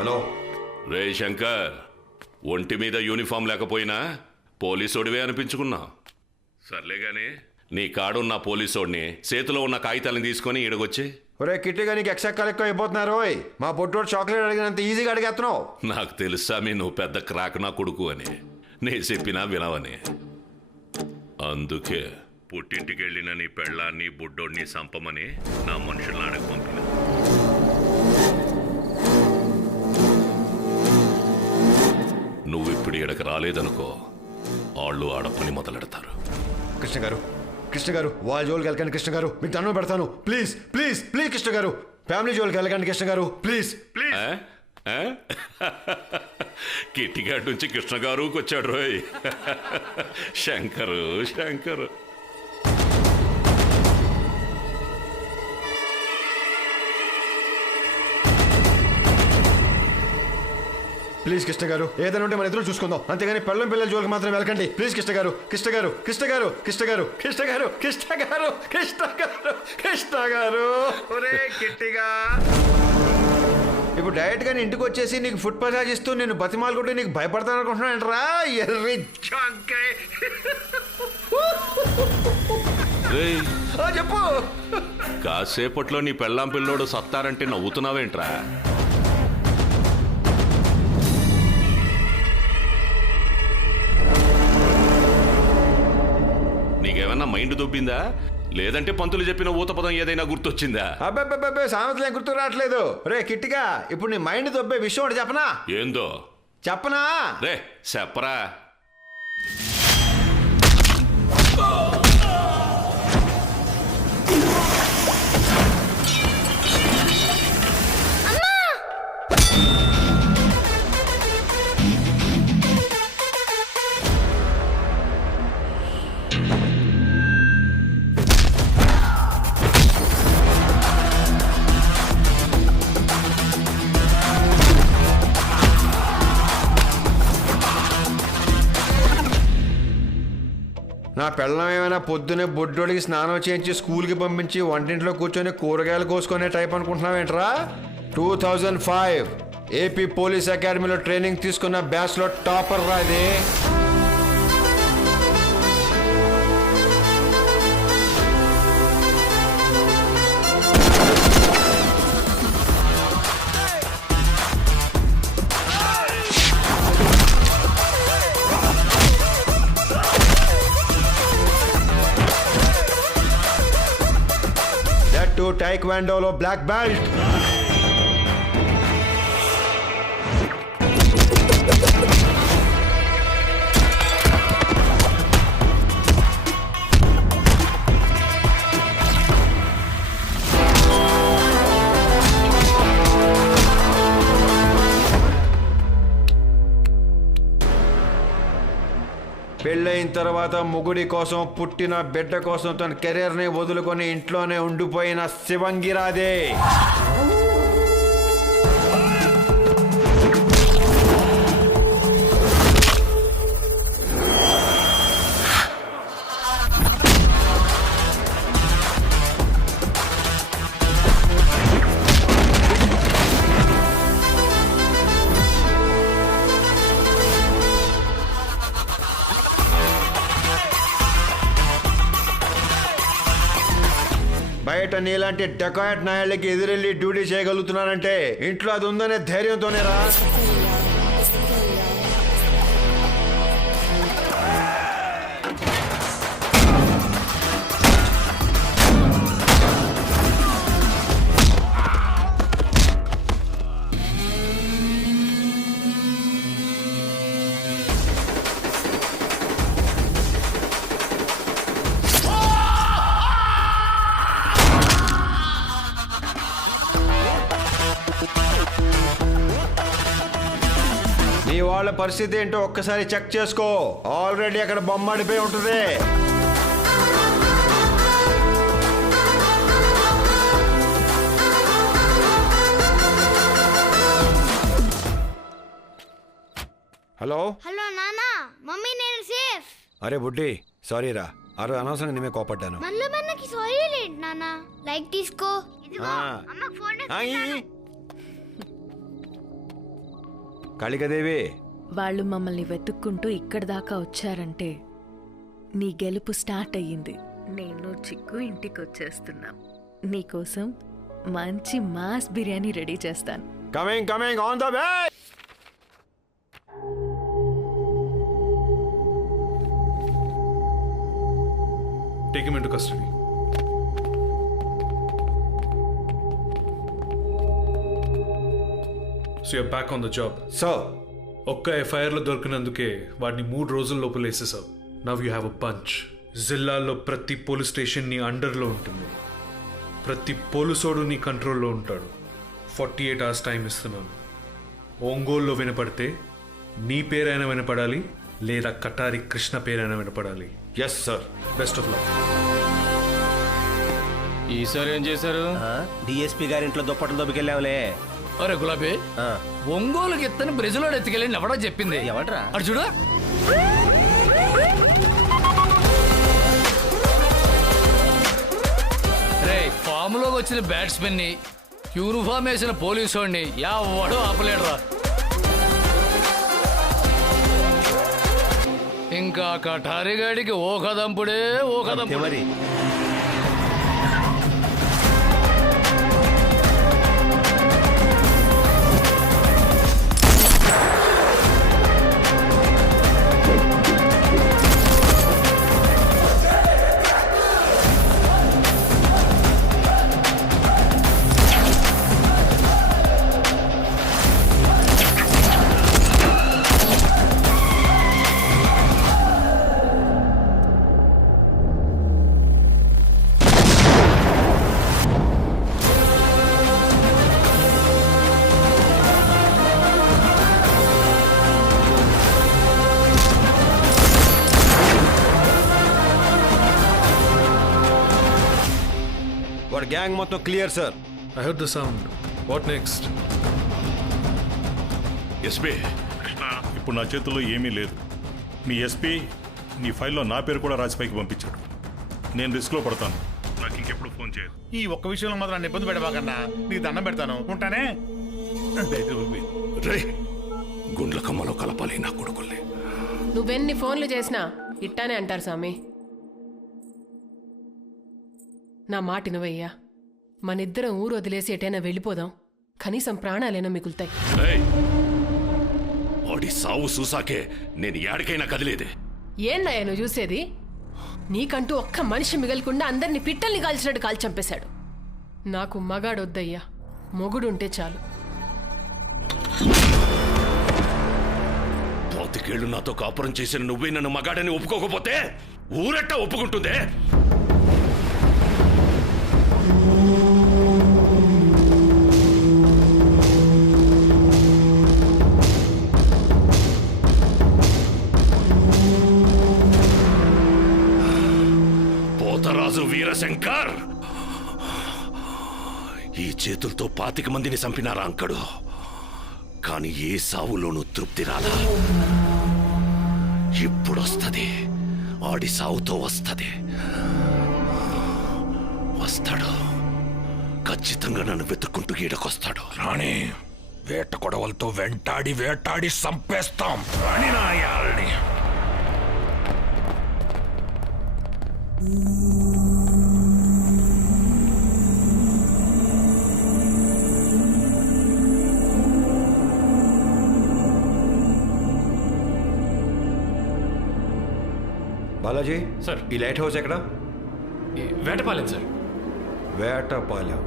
Hello. రే శంకర్ ఒంటి మీద uniform లేకపోయినా పోలీసోడివే అనిపించుకున్నా. సర్లే గాని నీ కాడున్న పోలీసోడిని చేతిలో ఉన్న కాగితాలను తీసుకొని ఈడగొచ్చి ఒరే కిట్టిగా నీకు ఎక్సెక్కలు ఎక్కువ అయిపోతున్నారు ఓయ్ మా పొట్టోడు చాక్లెట్ అడిగినంత ఈజీగా అడిగేస్తున్నావు. నాకు తెలుసా మీ నువ్వు పెద్ద క్రాక్ నా కొడుకు అని. నే చెప్పినా వినవని. అందుకే పుట్టింటికి వెళ్ళిన నీ పెళ్ళాన్ని బుడ్డోడిని సంపమని నా మనుషులను అడగ ఇప్పుడు ఇక్కడికి రాలేదనుకో వాళ్ళు ఆడ పని మొదలెడతారు. కృష్ణ గారు కృష్ణ గారు వాళ్ళ జోలికి వెళ్ళకండి కృష్ణ గారు మీకు దండం పెడతాను. ప్లీజ్ ప్లీజ్ ప్లీజ్ కృష్ణ గారు ఫ్యామిలీ జోలికి వెళ్ళకండి కృష్ణ గారు ప్లీజ్. ప్లీజ్? కిట్టిగాడి నుంచి కృష్ణ గారుకి వచ్చాడు రోయ్. శంకరు శంకరు. ప్లీజ్ కృష్ణ గారు ఏదైనా ఉంటే మన ఇద్దరు చూసుకుందాం. అంతేగాని పెళ్ళం పిల్లల జోలికి మాత్రం వెళ్ళకండి. ప్లీజ్ కృష్ణ గారు కృష్ణ గారు కృష్ణ గారు కృష్ణ గారు కృష్ణ గారు కృష్ణ గారు కృష్ణ గారు కృష్ణ గారు. ఒరే కిట్టిగా. ఇప్పుడు డైరెక్ట్గా ఇంటికి వచ్చేసి నీకు ఫుడ్ మసాజ్ ఇస్తూ నేను బతిమాలుకుంటే నీకు భయపడతాను అనుకుంటున్నానంటరా ఎర్రి చెప్పు. కాసేపట్లో నీ పెళ్ళాం పిల్లోడు సత్తారంటే నవ్వుతున్నావేంట్రా? నీకేమన్నా మైండ్ దొబ్బిందా? లేదంటే పంతులు చెప్పిన ఊత పదం ఏదైనా గుర్తొచ్చిందా? అబ్బాబ్బాబ్బే సామెతలు ఏం గుర్తు రావట్లేదు. రే కిట్టిగా ఇప్పుడు నీ మైండ్ దొబ్బే విషయం ఒకటి చెప్పనా? ఏందో? చెప్పనా? రే చెప్పరా. నా పిల్లం ఏమైనా పొద్దునే బొడ్డోడికి స్నానం చేయించి స్కూల్కి పంపించి వంటింట్లో కూర్చొని కూరగాయలు కోసుకునే type అనుకుంటున్నావేంట్రా? Two thousand five AP police అకాడమీలో ట్రైనింగ్ తీసుకున్న బ్యాచ్లో టాపర్ రాది to Taekwondo black belt. పెళ్ళైన తర్వాత ముగుడి కోసం పుట్టిన బిడ్డ కోసం తన కెరీర్ని వదులుకొని ఇంట్లోనే ఉండిపోయిన శివంగిరాదే. బయట నీలాంటి డెకాయట్ నాయళ్ళకి ఎదురెళ్ళి డ్యూటీ చేయగలుగుతున్నానంటే ఇంట్లో అది ఉందనే ధైర్యంతోనే రా. పరిస్థితి ఏంటో ఒక్కసారి చెక్ చేసుకో. ఆల్రెడీ అక్కడ బొమ్మడిపోయి ఉంటుంది. హలో? హలో నాన్న మమ్మీ నేను సేఫ్. అరే బుడ్డి సారీ రా అరే అనవసరంగా నేమే కోపడ్డాను. మళ్ళీ మనకి సారీ ఏంటి నాన్న లైక్ తీసుకో. ఇదిగో. అమ్మకి ఫోన్. కాళికాదేవి వాళ్ళు మమ్మల్ని వెతుక్కుంటూ ఇక్కడి దాకా వచ్చారంటే నీ గెలుపు స్టార్ట్ అయ్యింది నేను చిక్కు ఇంటికి వచ్చేస్తున్నా నీకోసం మంచి మాస్ బిర్యానీ రెడీ చేస్తాను coming coming on the way Take him into custody. So you're back on the job. So ఒక్క ఎఫ్ఐఆర్లో దొరికినందుకే వాడిని మూడు రోజుల లోపల వేసేసావు now you have a bunch జిల్లాలో ప్రతి పోలీస్ స్టేషన్ నీ అండర్లో ఉంటుంది. ప్రతి పోలీసోడు నీ కంట్రోల్లో ఉంటాడు. ఫార్టీ ఎయిట్ అవర్స్ టైం ఇస్తున్నాను. ఒంగోలులో వినపడితే నీ పేరైనా వినపడాలి లేదా కటారి కృష్ణ పేరైనా వినపడాలి. Yes sir best of luck ఈసారి ఏం చేశారు డిఎస్పీ గారింట్లో దుప్పట్లు దొబ్బికెళ్ళాంలే అరే గులాబీ ఒంగోలుకి ఎత్తని బ్రెజిలో ఎత్తుకెళ్ళి ఎవడో చెప్పింది. ఎవడ్రా? అటు చూడు. రే ఫామ్లోకి వచ్చిన బ్యాట్స్మెన్ని యూనిఫామ్ వేసిన పోలీసు వాడిని ఎవడో ఆపలేడురా. ఇంకా కటారిగాడికి ఓ కదంపుడే ఓ అంతే కదంపుడే. మరి. గ్యాంగ్ మొత్తం clear sir I heard the sound what next Krishna. ఇప్పుడు నా చేతుల్లో ఏమీ లేదు. మీ ఎస్పీ నీ ఫైల్లో నా పేరు కూడా రాసిపైకి పంపించాడు. నేను రిస్క్లో పడతాను. నాకు ఇంకెప్పుడు ఫోన్ చేయదు. ఈ ఒక్క విషయంలో మాత్రం నన్ను ఇబ్బంది పెట్టబాకన్నా. నీకు దండం పెడతాను. ఉంటానే? రే గుండ్ల కమ్మలో కలపాలి నా కొడుకుల్ని. నువ్వెన్ని ఫోన్లు చేసినా ఇట్టానే అంటారు స్వామి. నా మాట నువ్వయ్యా మనిద్దరం ఊరు వదిలేసి ఎటైనా వెళ్ళిపోదాం. కనీసం ప్రాణాలైనా మిగులుతాయి! వాడి సావు చూసాకే నేను యాడికైనా కదిలేదే. ఏందయ్యా నువ్వు చూసేది? నీకంటూ ఒక్క మనిషి మిగలకుండా అందరినీ పిట్టల్ని కాల్చినట్టు కాల్చి చంపేశాడు. నాకు మగాడొద్దయ్యా. మొగుడుంటే చాలు. పాతికేళ్ళు నాతో కాపురం చేసిన నువ్వే నన్ను మగాడని ఒప్పుకోకపోతే ఊరెట్టా ఒప్పుకుంటుందే? పోతరాజు వీరశంకర్! ఈ చేతులతో పాతిక మందిని చంపినారా అంకడు కానీ ఏ సావులోనూ తృప్తి రాదా ఇప్పుడొస్తుంది. ఆడి సావుతో వస్తుంది. వస్తాడు. ఖచ్చితంగా నన్ను వెతుక్కుంటూ ఈడకొస్తాడు. రాణి వేట కొడవలతో వెంటాడి వేటాడి సంపేస్తాం రాణి నాయాలని బాలాజీ సార్. ఈ లైట్ హౌస్ ఎక్కడ? వేటపాలెం సార్. వేటపాలెం.